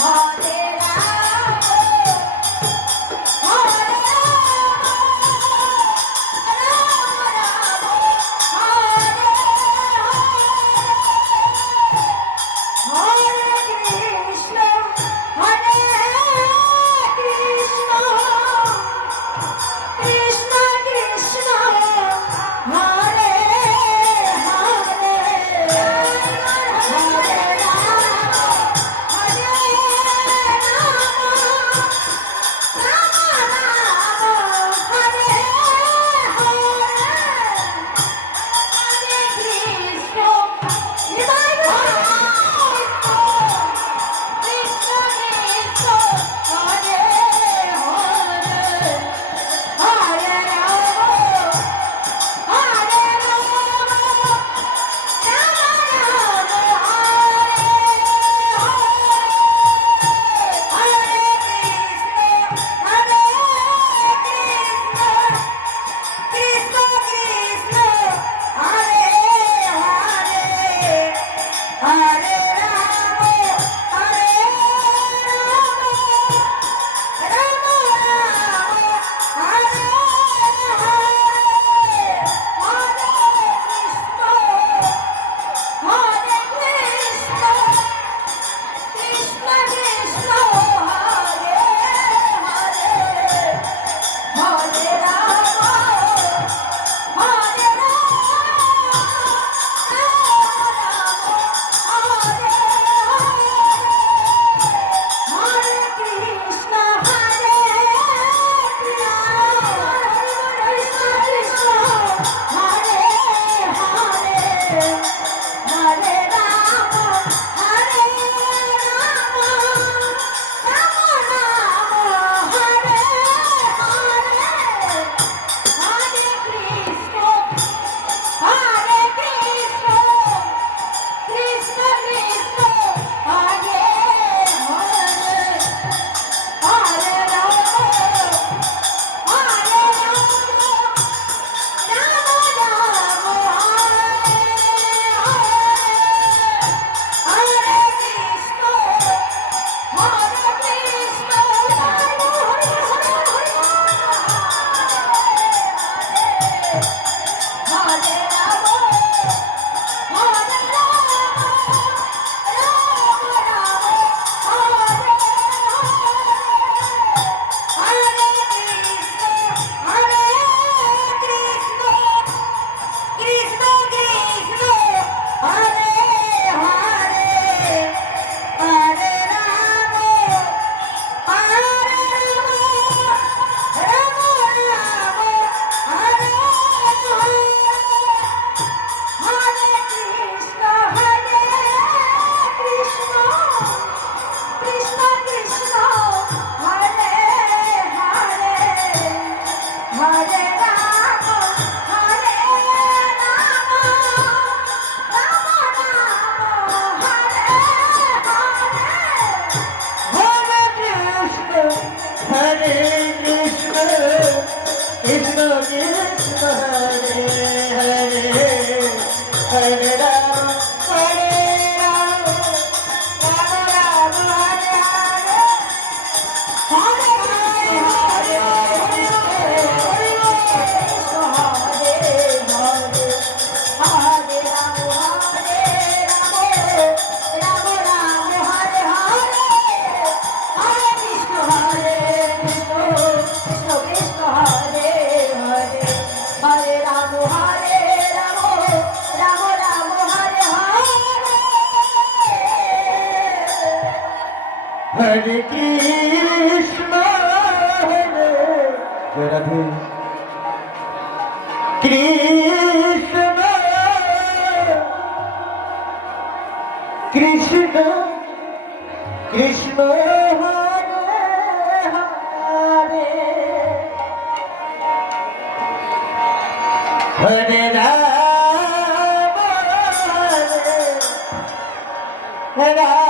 heart. Hare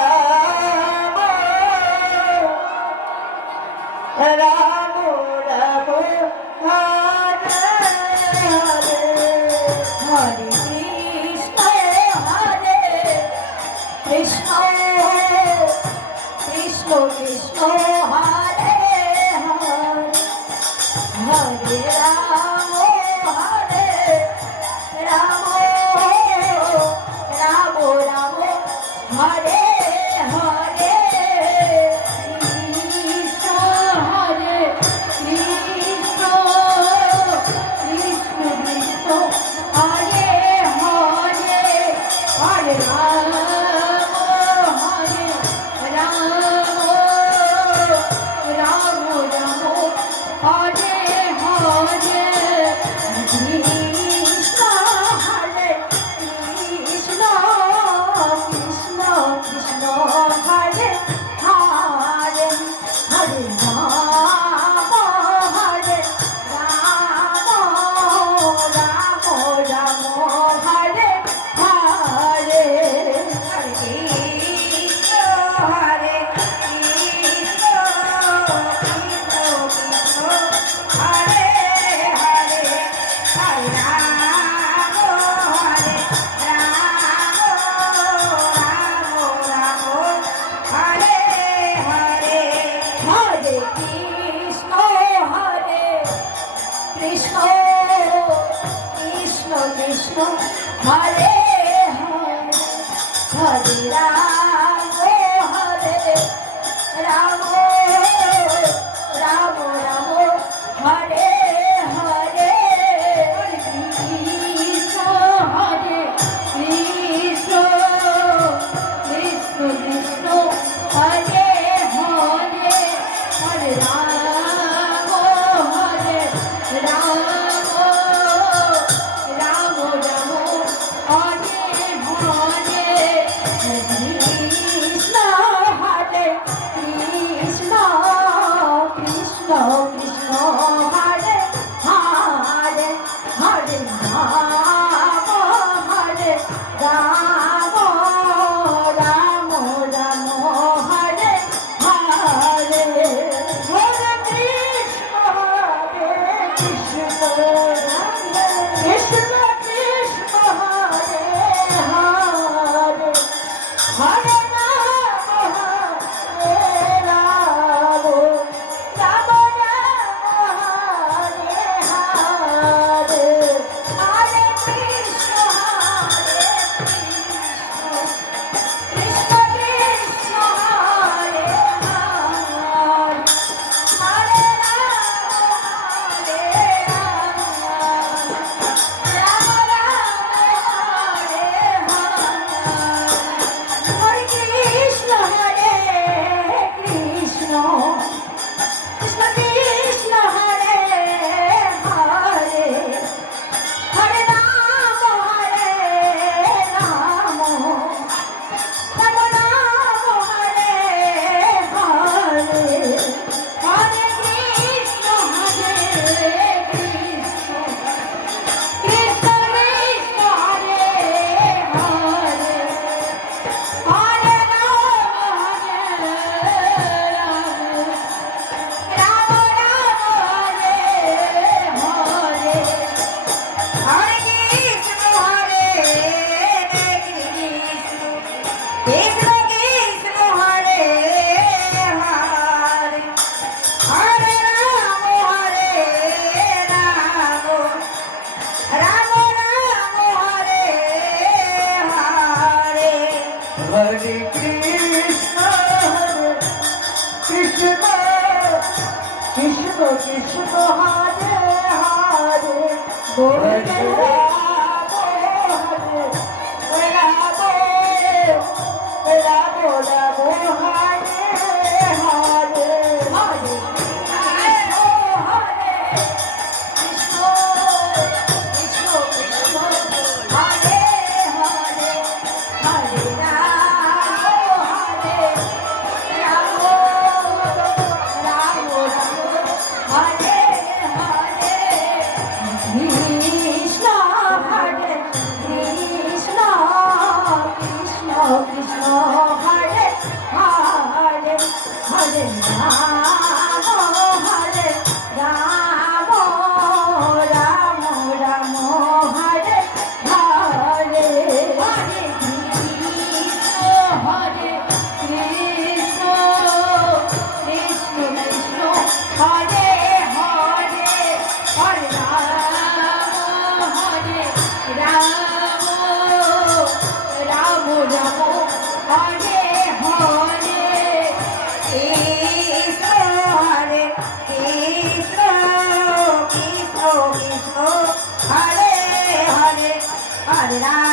Hare Ram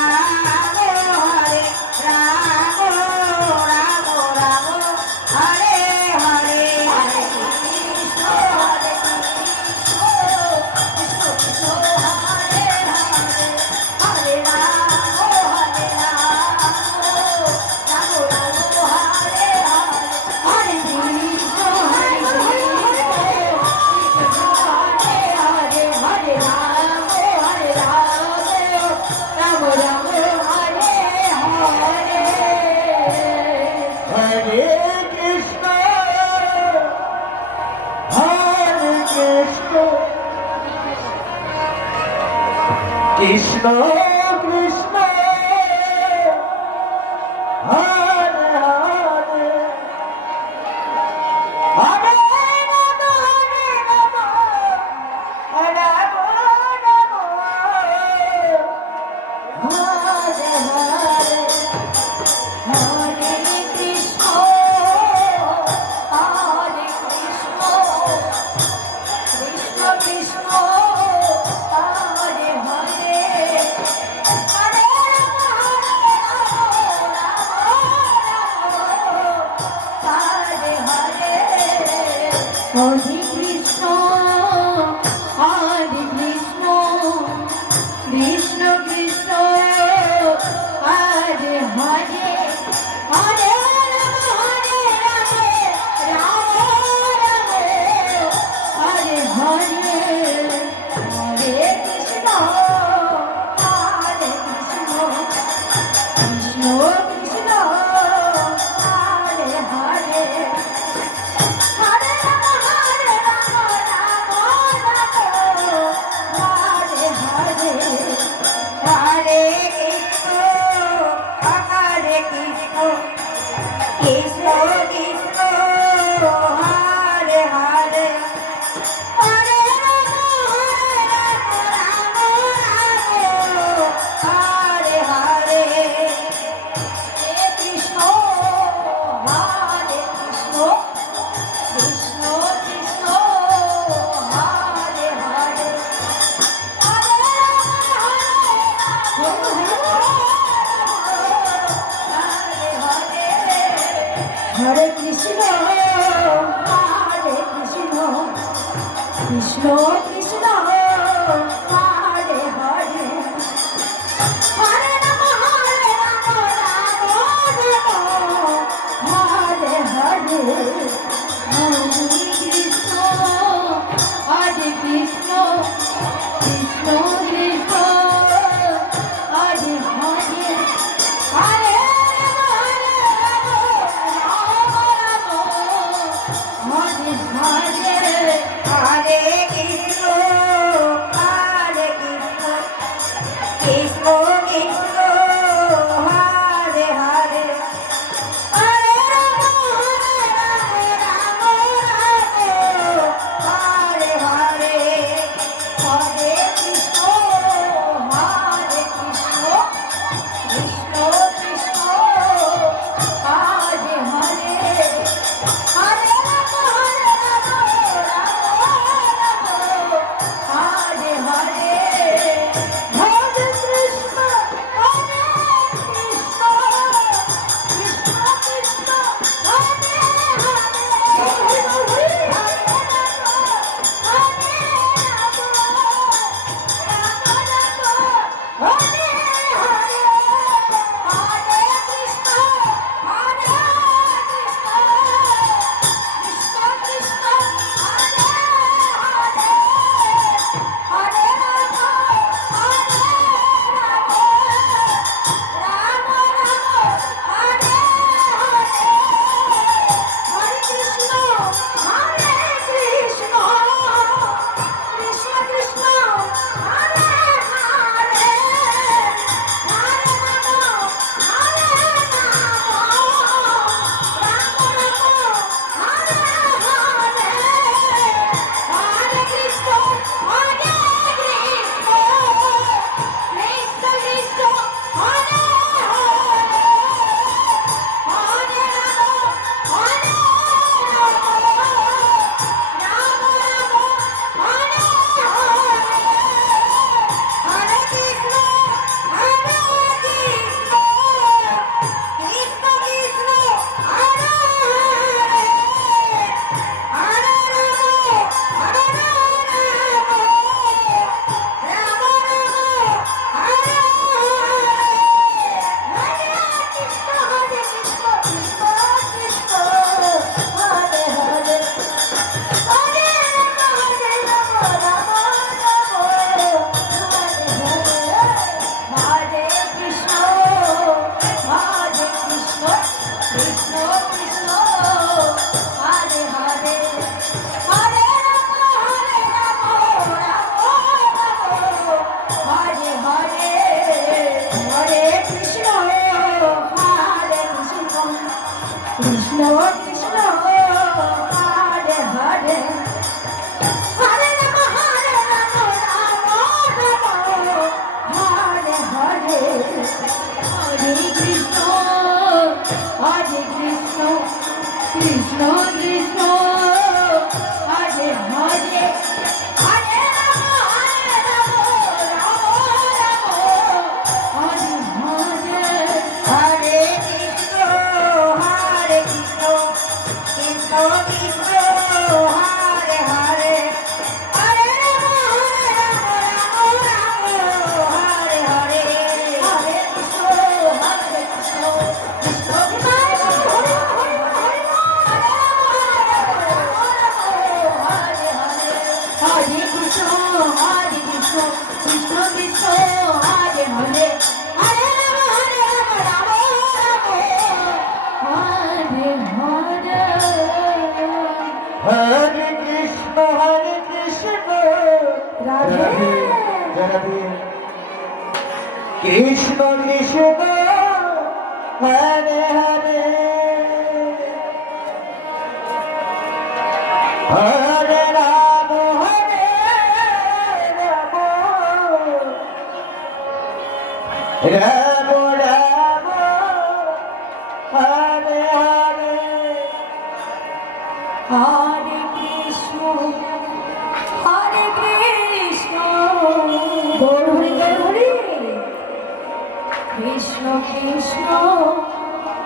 Krishna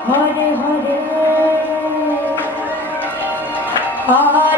Hare Hare. Hare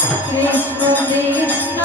Krishna Krishna